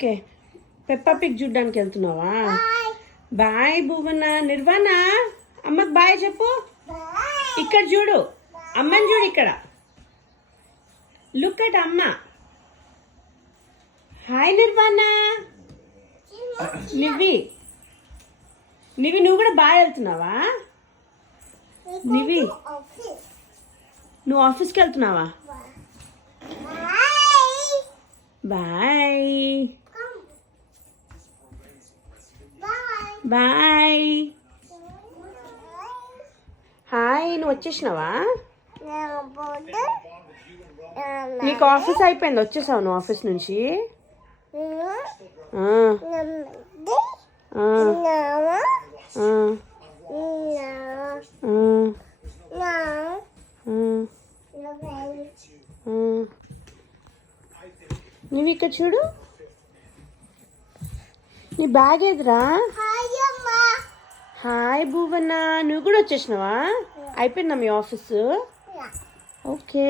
Okay. Peppa Pig చూడ్డానికి వెళ్తున్నావా? బాయ్ భువన. నిర్వాణ అమ్మకి బాయ్ చెప్పు. ఇక్కడ చూడు, అమ్మని చూడు ఇక్కడ. లుక్ అట్ అమ్మ. హాయ్ నిర్వాణ. నివి నువ్వు కూడా బాయ్ వెళ్తున్నావా? నివి నువ్వు ఆఫీస్కి వెళ్తున్నావా? Bye bye. హాయ్, నువ్వు వచ్చేసినావా? నీకు ఆఫీస్ అయిపోయింది, వచ్చేసావు నువ్వు ఆఫీస్ నుంచి? నువ్వు ఇక్కడ చూడు, నీ బ్యాగ్ ఎదురా. హాయ్ భువన, నువ్వు కూడా వచ్చేసినావా? అయిపోయిందా మీ ఆఫీసు? ఓకే.